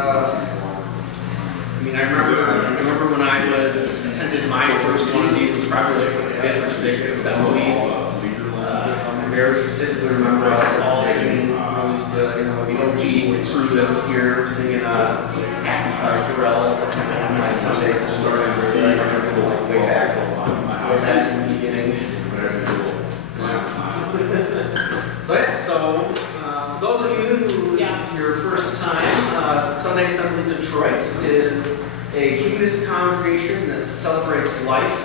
I remember when I attended my first one of these, it was probably like the 5th or 6th assembly. I very specifically remember us all singing, at least the OG crew that was here singing Pharrell's like Sunday stories, way back in the beginning. So for those of you who this is your first time, Sunday Assembly Detroit is a humanist congregation that celebrates life.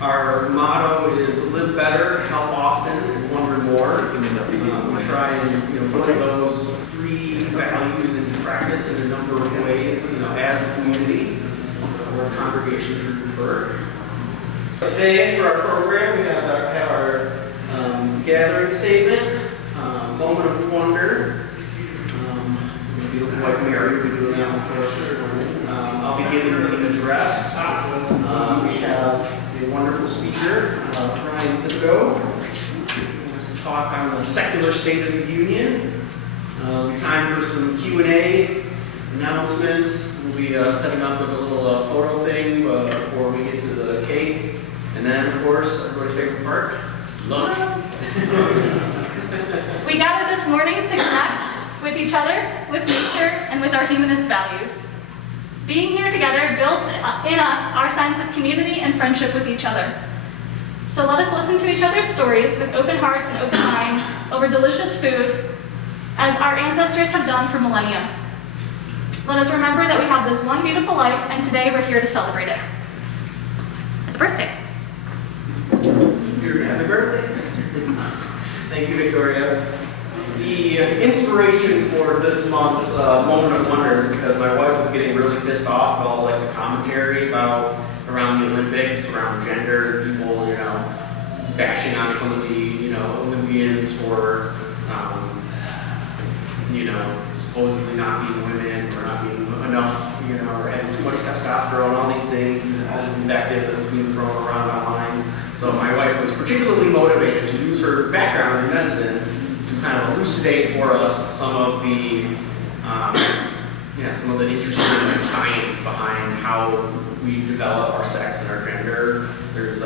Our motto is live better, help often, and wonder more. We try and put those 3 values into practice in a number of ways, as a community or a congregation if you prefer. Today for our program, we have our gathering statement, moment of wonder. The beautiful wife Mary will be doing that one for us this morning. I'll be giving the address. We have a wonderful speaker, Ryan Thibodeau. He wants to talk on the secular state of the union. There'll be time for some Q&A, announcements. We'll be setting up with a little photo thing before we get to the cake. And then, of course, everybody's favorite part, lunch. We gathered this morning to connect with each other, with nature, and with our humanist values. Being here together builds in us our sense of community and friendship with each other. So let us listen to each other's stories with open hearts and open minds over delicious food, as our ancestors have done for millennia. Let us remember that we have this one beautiful life, and today we're here to celebrate it. It's a birthday. Happy birthday. Thank you, Victoria. The inspiration for this month's Moment of Wonder is because my wife was getting really pissed off about all the commentary around the Olympics, around gender, people, bashing on some of the, Olympians for, supposedly not being women or not being enough, or having too much testosterone, all these things, all this invective that was being thrown around online. So my wife was particularly motivated to use her background in medicine to kind of elucidate for us some of the interesting science behind how we develop our sex and our gender. There's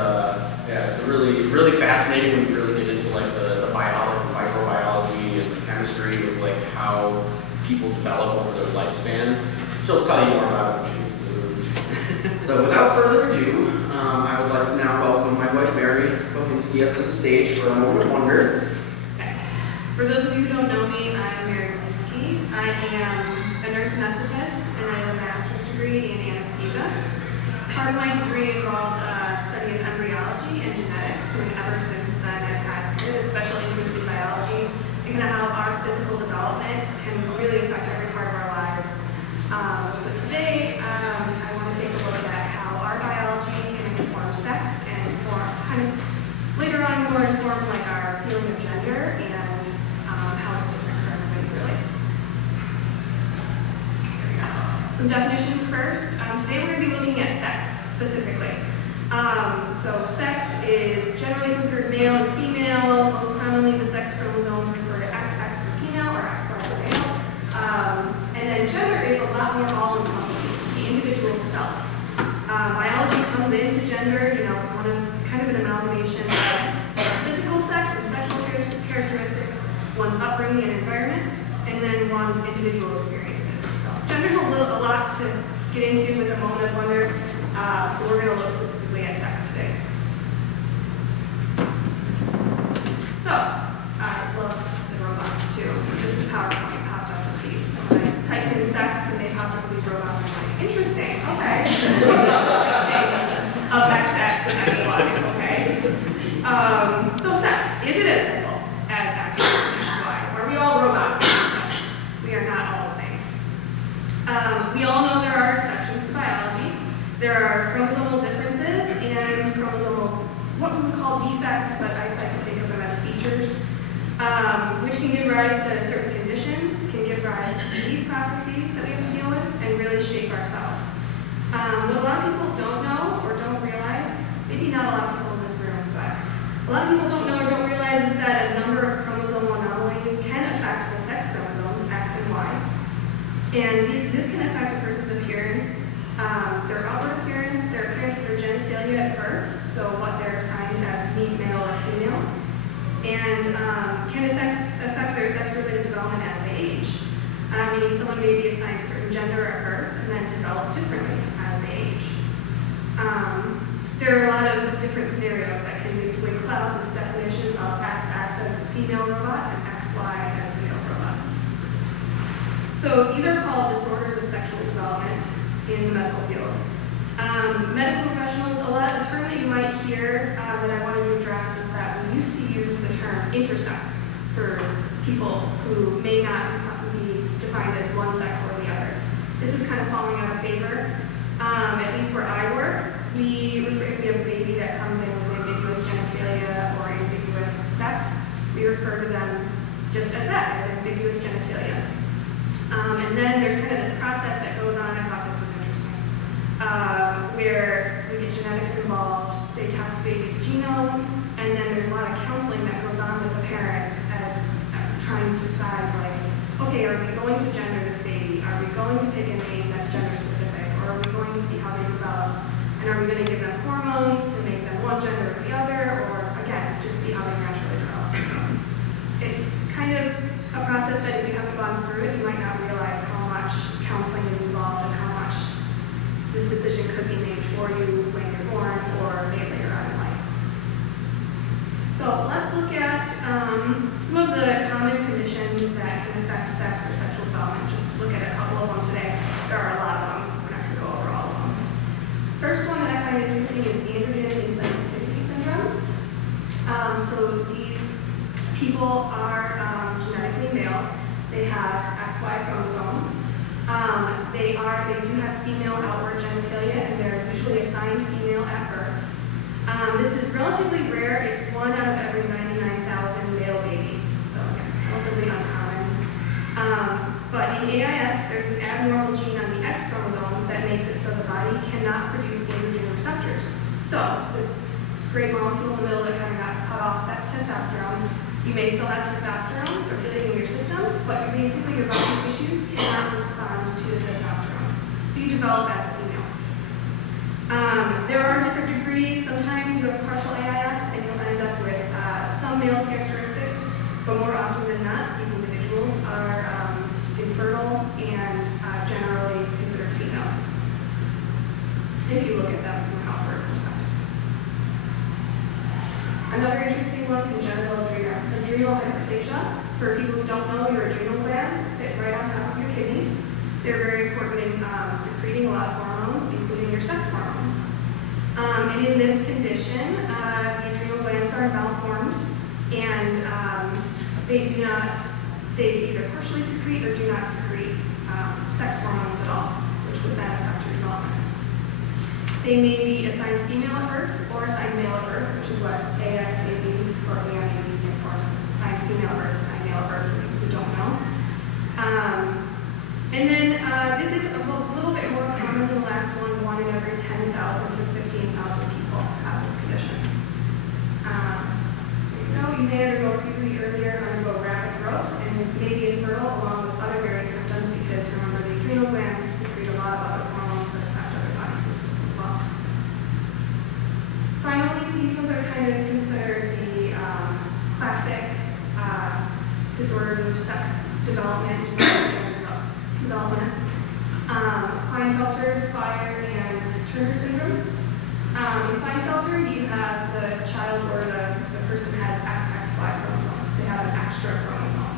it's really, really fascinating when you really get into the biology, microbiology, and the chemistry of how people develop over their lifespan. She'll tell you more about it when she gets to the room. So without further ado, I would like to now welcome my wife Mary Bokinski up to the stage for a moment of wonder. Okay. For those of you who don't know me, I'm Mary Bokinski. I am a nurse anesthetist, and I have a master's degree in anesthesia. Part of my degree involved study of embryology and genetics, and ever since then I've had a special interest in biology and how our physical development can really affect every part of our lives. So today I want to take a look at how our biology can inform sex and later on more inform our feeling of gender and how it's different for everybody really. Here we go. Some definitions first. Today we're going to be looking at sex specifically. So sex is generally considered male and female. Most commonly the sex chromosomes refer to XX for female or XY for male. And then gender is a lot more all-encompassing. It's the individual self. Biology comes into gender, it's one of kind of an amalgamation of physical sex and sexual characteristics, one's upbringing and environment, and then one's individual experiences. So gender's a lot to get into with a moment of wonder, so we're going to look specifically at sex today. So, I love the robots too. This is PowerPoint popped up with these. I typed in sex and they popped up with these robots. I'm like, interesting, okay. Of X and XY, okay. So sex, is it as simple as X and XY? Are we all robots? No, we are not all the same. We all know there are exceptions to biology. There are chromosomal differences and chromosomal, what we would call defects, but I like to think of them as features, which can give rise to certain conditions, can give rise to disease processes that we have to deal with, and really shape ourselves. What a lot of people don't know or don't realize, maybe not a lot of people in this room, but a lot of people don't know or don't realize is that a number of chromosomal anomalies can affect the sex chromosomes, X and Y. And this can affect a person's appearance, their outward appearance, their appearance of their genitalia at birth, so what they're assigned as male or female, and can affect their sex-related development as they age. Meaning someone may be assigned a certain gender at birth and then develop differently as they age. There are a lot of different scenarios that can basically cloud this definition of XX as the female robot and XY as the male robot. So these are called disorders of sexual development in the medical field. Medical professionals, a lot of the term that you might hear that I wanted to address is that we used to use the term intersex for people who may not be defined as one sex or the other. This is kind of falling out of favor. At least where I work, if we have a baby that comes in with ambiguous genitalia or ambiguous sex, we refer to them just as that, as ambiguous genitalia. And then there's kind of this process that goes on, I thought this was interesting, where we get genetics involved, they test the baby's genome, and then there's a lot of counseling that goes on with the parents at trying to decide, like, okay, are we going to gender this baby? Are we going to pick a name that's gender specific? Or are we going to see how they develop? And are we going to give them hormones to make them one gender or the other? Or, again, just see how they naturally develop? So it's kind of a process that if you haven't gone through it, you might not realize how much counseling is involved and how much this decision could be made for you when you're born or made later on in life. So let's look at some of the common conditions that can affect sex or sexual development. Just to look at a couple of them today. There are a lot of them. We're not going to go over all of them. First one that I find interesting is androgen insensitivity syndrome. So these people are genetically male. They have XY chromosomes. They do have female outward genitalia, and they're usually assigned female at birth. This is relatively rare. It's 1 out of every 99,000 male babies, so again, relatively uncommon. But in AIS, there's an abnormal gene on the X chromosome that makes it so the body cannot produce androgen receptors. So this great molecule in the middle that kind of got cut off, that's testosterone. You may still have testosterone circulating in your system, but basically your body tissues cannot respond to the testosterone. So you develop as a female. There are different degrees. Sometimes you have partial AIS and you'll end up with some male characteristics, but more often than not, these individuals are infertile and generally considered female, if you look at them from an outward perspective. Another interesting one, congenital adrenal hyperplasia. For people who don't know, your adrenal glands sit right on top of your kidneys. They're very important in secreting a lot of hormones, including your sex hormones. And in this condition, the adrenal glands are malformed, and they either partially secrete or do not secrete sex hormones at all, which would then affect your development. They may be assigned female at birth or assigned male at birth, which is what AFAB or AIAB stand for, assigned female at birth, assigned male at birth, for people who don't know. And then this is a little bit more common than the last one. 1 in every 10,000 to 15,000 people have this condition. There you go. You may undergo puberty earlier, undergo rapid growth, and may be infertile along with other various symptoms because remember the adrenal glands secrete a lot of other hormones that affect other body systems as well. Finally, these ones are kind of considered the classic disorders of sex development, Klinefelter's, Fire, and Turner syndromes. In Klinefelter, you have the child or the person has XXY chromosomes. They have an extra chromosome.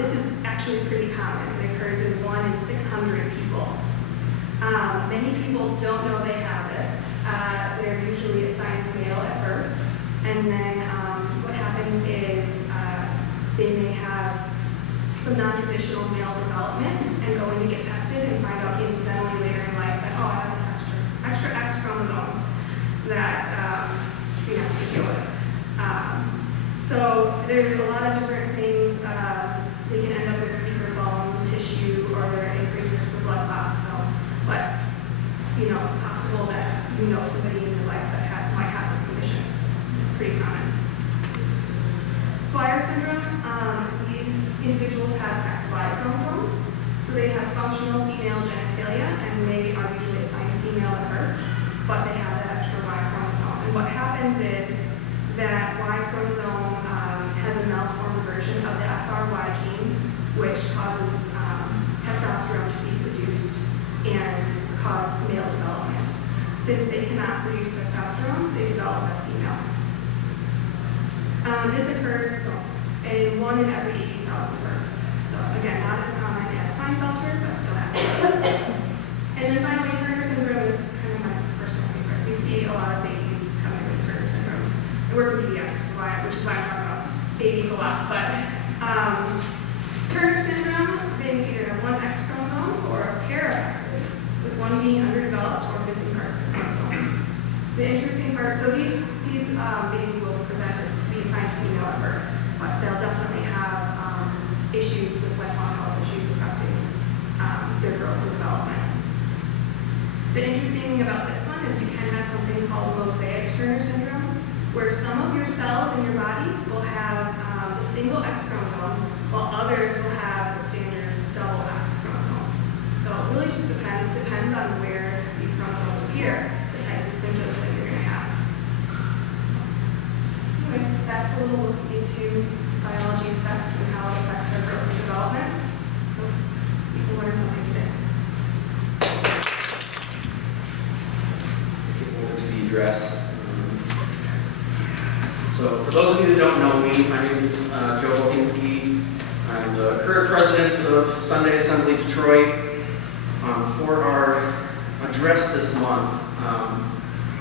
This is actually pretty common. It occurs in 1 in 600 people. Many people don't know they have this. They're usually assigned male at birth. And then what happens is they may have some non-traditional male development and go in to get tested and find out incidentally later in life that, oh, I have this extra X chromosome that we have to deal with. So there's a lot of different things. They can end up with weaker bone tissue or they're increased risk for blood clots. So, but it's possible that you know somebody in your life that might have this condition. It's pretty common. Swyer syndrome. These individuals have XY chromosomes. So they have functional female genitalia, and they are usually assigned female at birth, but they have that extra Y chromosome. And what happens is that Y chromosome has a malformed version of the SRY gene, which causes testosterone to be produced and cause male development. Since they cannot produce testosterone, they develop as female. This occurs in 1 in every 80,000 births. So again, not as common as Klinefelter, but still happens. And then finally, Turner syndrome is kind of my personal favorite. We see a lot of babies coming with Turner syndrome. I work in pediatrics, which is why I talk about babies a lot. But Turner syndrome, they either have one X chromosome or a pair of X's, with one being underdeveloped or missing parts of the chromosome. The interesting part, so these babies will present as being assigned female at birth, but they'll definitely have issues with lifelong health issues affecting their growth and development. The interesting thing about this one is you can have something called mosaic Turner syndrome, where some of your cells in your body will have the single X chromosome, while others will have the standard double X chromosomes. So it really just depends on where these chromosomes appear, the types of symptoms that you're going to have. So, anyway, that's a little look into biology of sex and how it affects our growth and development. Hope people learn something today. Over to the address. So for those of you that don't know me, my name is Joe Wilkinski. I'm the current president of Sunday Assembly Detroit. For our address this month,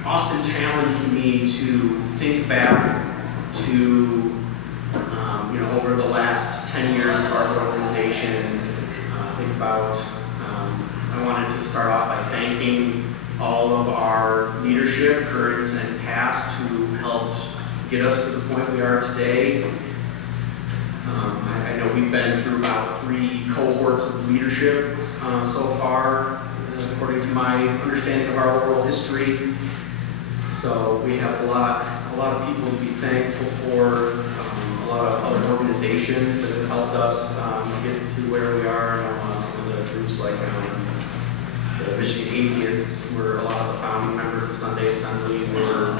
Austin challenged me to think back to over the last 10 years of our organization, think about, I wanted to start off by thanking all of our leadership, current and past, who helped get us to the point we are today. I know we've been through about 3 cohorts of leadership so far, according to my understanding of our oral history. So we have a lot of people to be thankful for, a lot of other organizations that have helped us get to where we are. Some of the groups like the Michigan Atheists, were a lot of the founding members of Sunday Assembly were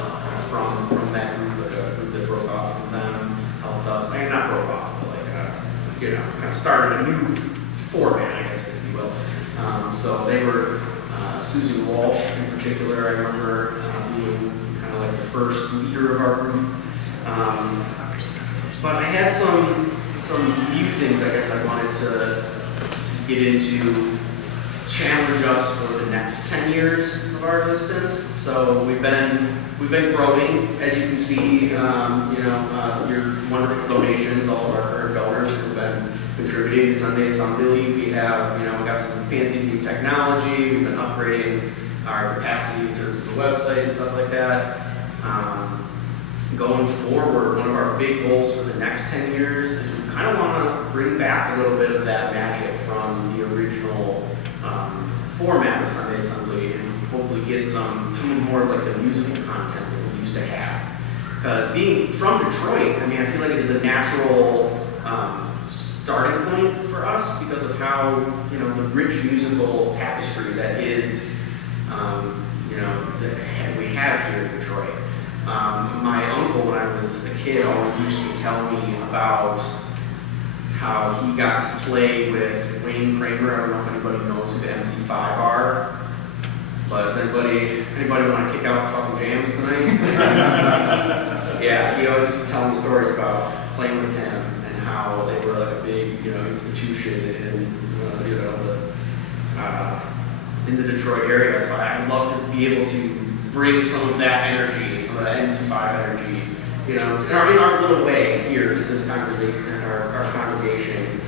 from that group, like a group that broke off from them, helped us, not broke off, but kind of started a new format, I guess, if you will. So they were, Susan Walsh in particular, I remember being kind of like the first leader of our group. But I had some musings, I guess I wanted to get into, challenge us for the next 10 years of our existence. So we've been growing, as you can see, your wonderful donations, all of our current donors who've been contributing to Sunday Assembly. We have, we got some fancy new technology. We've been upgrading our capacity in terms of the website and stuff like that. Going forward, one of our big goals for the next 10 years is we kind of want to bring back a little bit of that magic from the original format of Sunday Assembly and hopefully get some more like the musical content that we used to have. Because being from Detroit, I feel like it is a natural starting point for us because of how, the rich musical tapestry that is, that we have here in Detroit. My uncle, when I was a kid, always used to tell me about how he got to play with Wayne Kramer. I don't know if anybody knows who the MC5 are, but does anybody want to kick out the fucking jams tonight? Yeah, he always used to tell me stories about playing with him and how they were like a big, institution in the Detroit area. So I'd love to be able to bring some of that energy, some of that MC5 energy, in our little way here to this conversation, our congregation,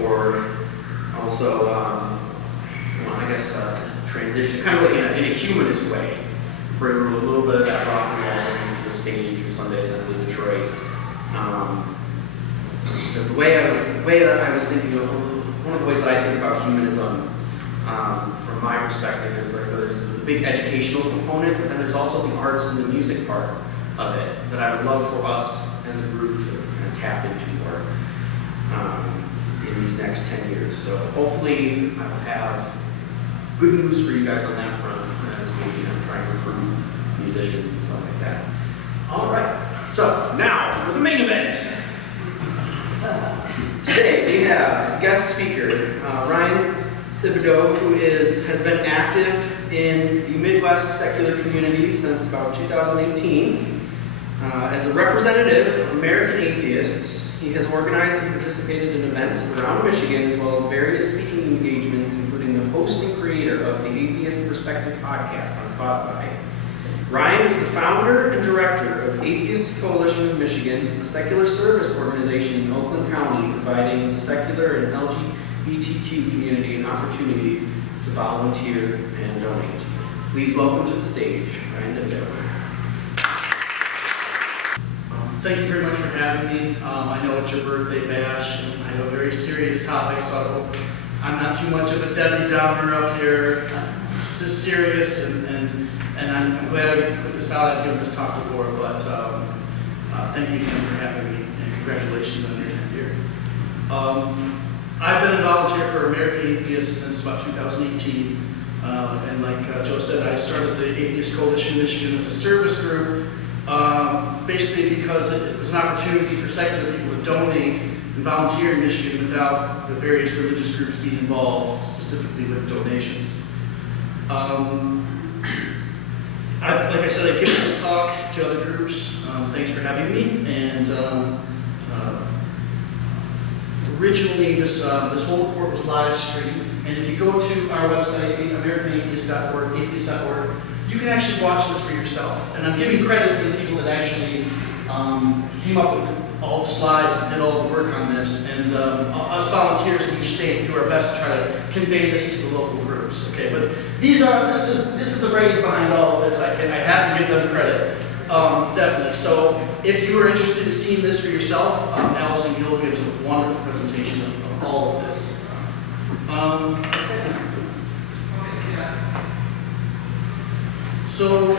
or also, transition, kind of like in a humanist way, bring a little bit of that rock and roll into the stage of Sunday Assembly Detroit. Because the way that I was thinking of, one of the ways that I think about humanism, from my perspective, is like there's the big educational component, but then there's also the arts and the music part of it that I would love for us as a group to kind of tap into more. these next 10 years. So hopefully I will have good news for you guys on that front as we try and recruit musicians and stuff like that. All right, so now for the main event. Today we have guest speaker Ryan Thibodeau, who has been active in the Midwest secular community since about 2018. As a representative of American Atheists, he has organized and participated in events around Michigan, as well as various speaking engagements, including the host and creator of the Atheist Perspective podcast on Spotify. Ryan is the founder and director of Atheist Coalition of Michigan, a secular service organization in Oakland County providing the secular and LGBTQ community an opportunity to volunteer and donate. Please welcome to the stage, Ryan Thibodeau. Thank you very much for having me. I know it's your birthday bash, and I know a very serious topic, so I hope I'm not too much of a Debbie Downer up here. This is serious, and I'm glad I get to put this out. I've given this talk before, but thank you again for having me, and congratulations on your 10th year. I've been a volunteer for American Atheists since about 2018, and like Joe said, I started the Atheist Coalition of Michigan as a service group, basically because it was an opportunity for secular people to donate and volunteer in Michigan without the various religious groups being involved, specifically with donations. Like I said, I've given this talk to other groups. Thanks for having me. And originally, this whole report was live streamed. And if you go to our website, AmericanAtheist.org, you can actually watch this for yourself. And I'm giving credit to the people that actually came up with all the slides and did all the work on this. And us volunteers in each state do our best to try to convey this to the local groups. Okay, but this is the brains behind all of this. I have to give them credit, definitely. So if you are interested in seeing this for yourself, Allison Gill gives a wonderful presentation of all of this. So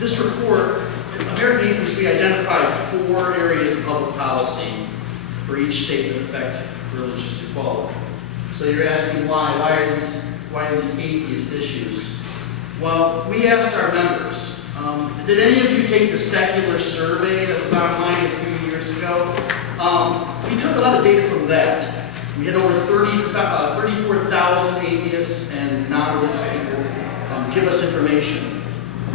this report, American Atheists, we identified 4 areas of public policy for each state that affect religious equality. So you're asking why? Why are these atheist issues? Well, we asked our members, did any of you take the secular survey that was online a few years ago? We took a lot of data from that. We had over 34,000 atheists and non-religious people give us information.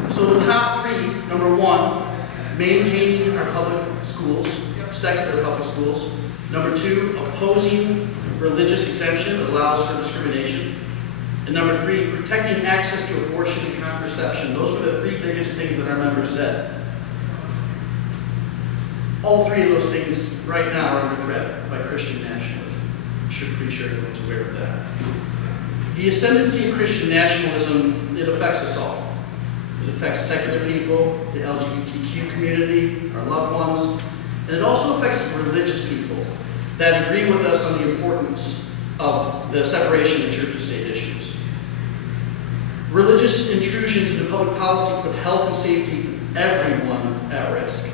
So the top 3, number 1, maintaining our public schools, secular public schools. Number 2, opposing religious exemption that allows for discrimination. And number 3, protecting access to abortion and contraception. Those were the 3 biggest things that our members said. All 3 of those things right now are under threat by Christian nationalism. I'm pretty sure everyone's aware of that. The ascendancy of Christian nationalism, it affects us all. It affects secular people, the LGBTQ community, our loved ones, and it also affects religious people that agree with us on the importance of the separation of church and state issues. Religious intrusions into public policy put health and safety of everyone at risk.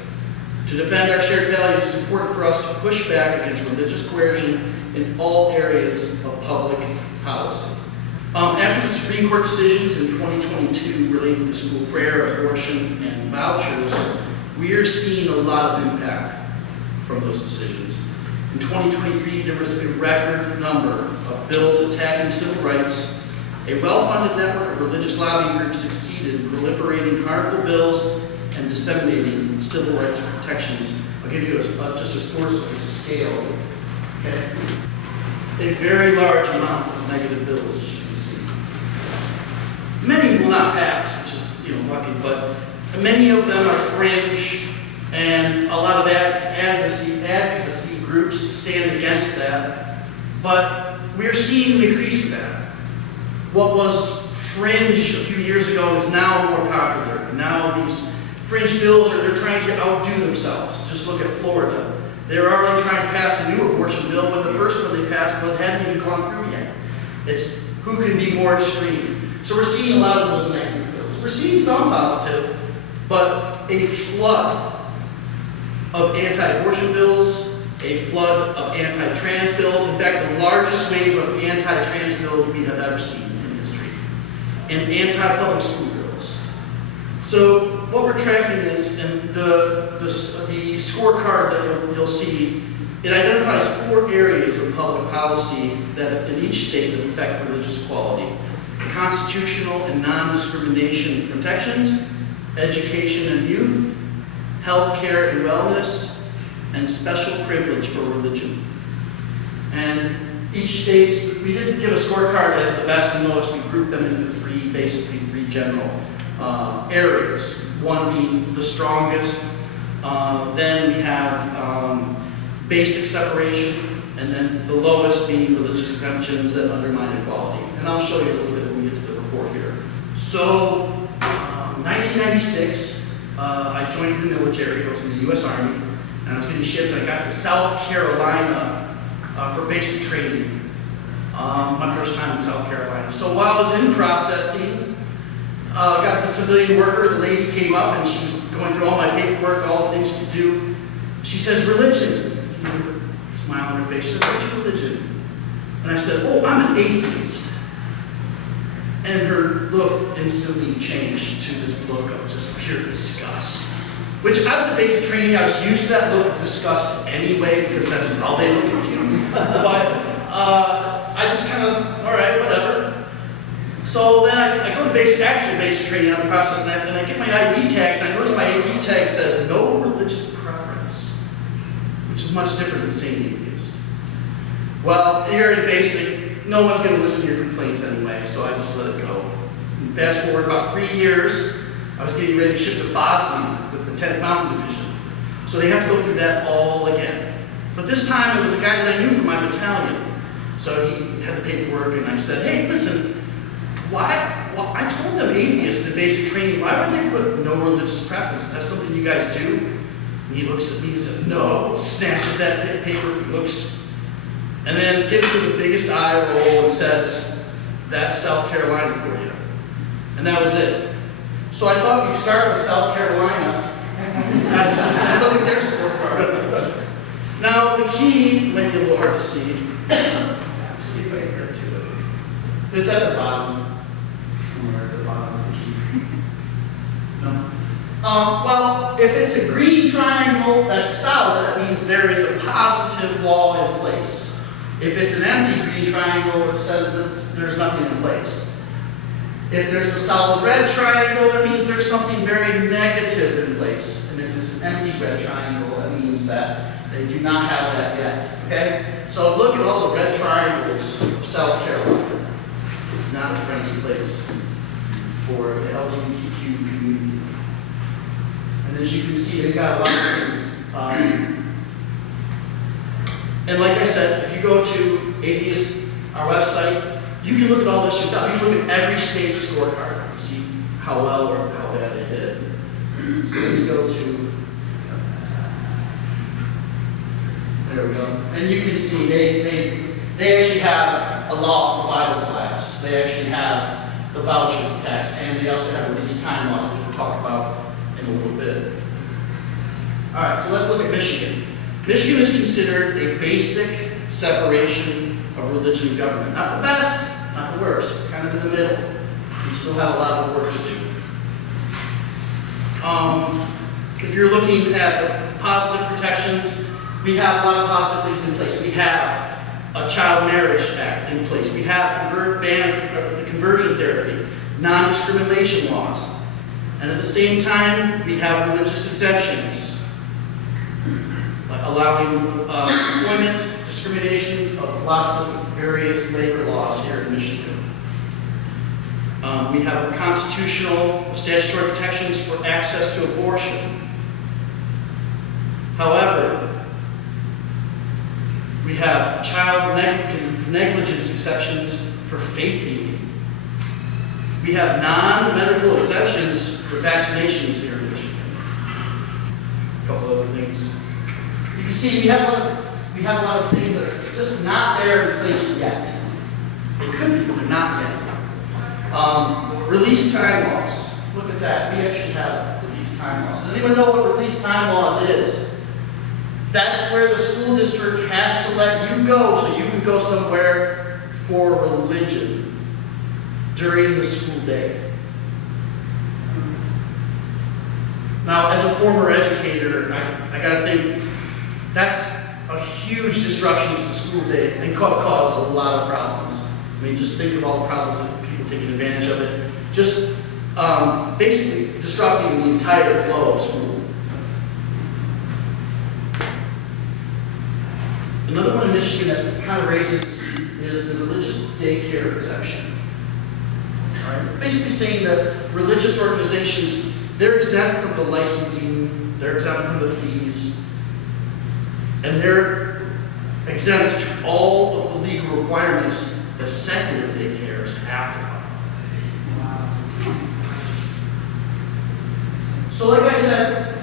To defend our shared values, it's important for us to push back against religious coercion in all areas of public policy. After the Supreme Court decisions in 2022 relating to school prayer, abortion, and vouchers, we are seeing a lot of impact from those decisions. In 2023, there was a record number of bills attacking civil rights. A well-funded network of religious lobbying groups succeeded in proliferating harmful bills and disseminating civil rights protections. I'll give you just a source of the scale. Okay? A very large amount of negative bills, as you can see. Many will not pass, which is lucky, but many of them are fringe, and a lot of advocacy groups stand against that. But we're seeing an increase in that. What was fringe a few years ago is now more popular. Now these fringe bills they're trying to outdo themselves. Just look at Florida. They're already trying to pass a new abortion bill, but the first one they passed hadn't even gone through yet. It's who can be more extreme. So we're seeing a lot of those negative bills. We're seeing some positive, but a flood of anti-abortion bills, a flood of anti-trans bills. In fact, the largest wave of anti-trans bills we have ever seen in history. And anti-public school bills. So what we're tracking is, in the scorecard that you'll see, it identifies 4 areas of public policy that in each state that affect religious equality: constitutional and non-discrimination protections, education and youth, health care and wellness, and special privilege for religion. And each state, we didn't give a scorecard as the best and lowest. We grouped them into 3, basically 3 general areas. One being the strongest, then we have basic separation, and then the lowest being religious exemptions that undermine equality. And I'll show you a little bit when we get to the report here. So, 1996, I joined the military. I was in the U.S. Army, and I was getting shipped. I got to South Carolina for basic training. My first time in South Carolina. So while I was in processing, got the civilian worker, the lady came up and she was going through all my paperwork, all the things to do. She says, religion. Smile on her face. She says, what's your religion? And I said, oh, I'm an atheist. And her look instantly changed to this look of just pure disgust. Which, I was at basic training, I was used to that look of disgust anyway, because that's how they look at you. But I just kind of, all right, whatever. So then I go to actual basic training on the process, and I get my ID tags. I notice my ID tag says no religious preference, which is much different than saying atheist. Well, here in basic, no one's going to listen to your complaints anyway, so I just let it go. And fast forward about 3 years, I was getting ready to ship to Bosnia with the 10th Mountain Division. So they have to go through that all again. But this time it was a guy that I knew from my battalion. So he had the paperwork, and I said, hey, listen, why? Well, I told them atheists in basic training, why would they put no religious preference? Is that something you guys do? And he looks at me and says, no, snatches that paper from looks, and then gives me the biggest eye roll and says, that's South Carolina for you. And that was it. So I thought we'd start with South Carolina and look at their scorecard. Now the key might be a little hard to see. Let's see if I can get to it. It's at the bottom. Somewhere at the bottom of the key. No. Well, if it's a green triangle that's solid, that means there is a positive law in place. If it's an empty green triangle, it says that there's nothing in place. If there's a solid red triangle, that means there's something very negative in place. And if it's an empty red triangle, that means that they do not have that yet. Okay? So look at all the red triangles of South Carolina. It's not a friendly place for the LGBTQ community. And as you can see, they've got a lot of things. And like I said, if you go to Atheist, our website, you can look at all this yourself. You can look at every state's scorecard and see how well or how bad they did. So let's go to, there we go. And you can see they actually have a law for Bible class. They actually have the vouchers tax, and they also have release time laws, which we'll talk about in a little bit. All right, so let's look at Michigan. Michigan is considered a basic separation of religion and government. Not the best, not the worst, kind of in the middle. We still have a lot of work to do. If you're looking at the positive protections, we have a lot of positive things in place. We have a child marriage act in place. We have conversion therapy, non-discrimination laws. And at the same time, we have religious exemptions, like allowing employment, discrimination of lots of various labor laws here in Michigan. We have constitutional statutory protections for access to abortion. However, we have child negligence exceptions for faith healing. We have non-medical exceptions for vaccinations here in Michigan. A couple other things. You can see we have a lot of things that are just not there in place yet. They could be, but not yet. Release time laws. Look at that. We actually have release time laws. Does anyone know what release time laws is? That's where the school district has to let you go, so you can go somewhere for religion during the school day. Now, as a former educator, I gotta think, that's a huge disruption to the school day and cause a lot of problems. I mean, just think of all the problems that people taking advantage of it. Just basically disrupting the entire flow of school. Another one in Michigan that kind of raises is the religious daycare exemption. All right? It's basically saying that religious organizations, they're exempt from the licensing, they're exempt from the fees, and they're exempt to all of the legal requirements that secular daycares have to follow. So like I said,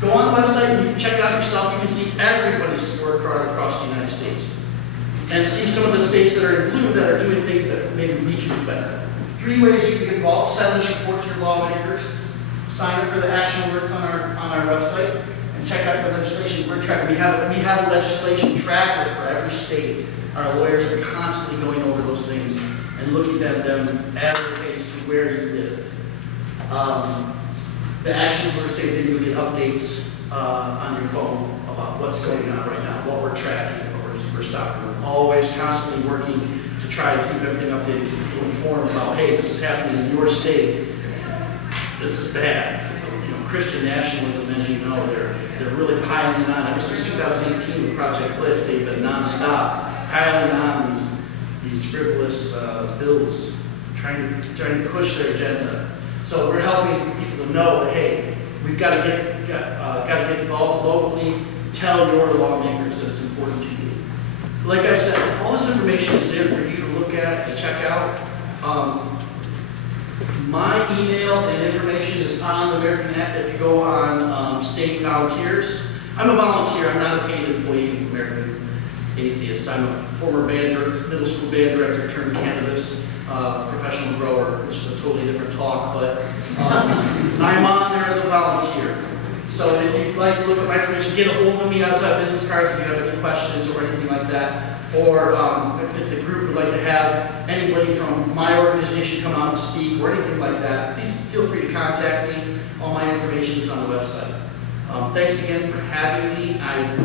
go on the website and you can check it out yourself. You can see everybody's scorecard across the United States. And see some of the states that are in blue that are doing things that maybe we can do better. 3 ways you can get involved: send this report to your lawmakers, sign up for the action alerts on our website, and check out the legislation we're tracking. We have a legislation tracker for every state. Our lawyers are constantly going over those things and looking at them as it relates to where you live. The action alerts say that you'll get updates on your phone about what's going on right now, what we're tracking, what we're stopping. We're always constantly working to try to keep everything updated, keep people informed about, hey, this is happening in your state. This is bad. You know, Christian nationalism, as you know, they're really piling on. Ever since 2018 with Project Blitz, they've been nonstop piling on these frivolous bills, trying to push their agenda. So we're helping people to know that, hey, we've got to get involved locally. Tell your lawmakers that it's important to you. Like I said, all this information is there for you to look at, to check out. My email and information is on American Atheists. If you go on state volunteers, I'm a volunteer. I'm not a paid employee of American Atheists. I'm a former middle school band director turned cannabis professional grower, which is a totally different talk, but I'm on there as a volunteer. So if you'd like to look at my information, get a hold of me. I also have business cards if you have any questions or anything like that. Or if the group would like to have anybody from my organization come out and speak or anything like that, please feel free to contact me. All my information is on the website. Thanks again for having me.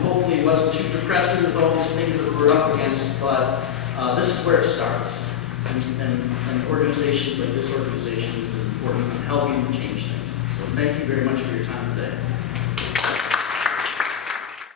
Hopefully it wasn't too depressing with all these things that we're up against, but this is where it starts. And organizations like this organization is important in helping change things. So thank you very much for your time today.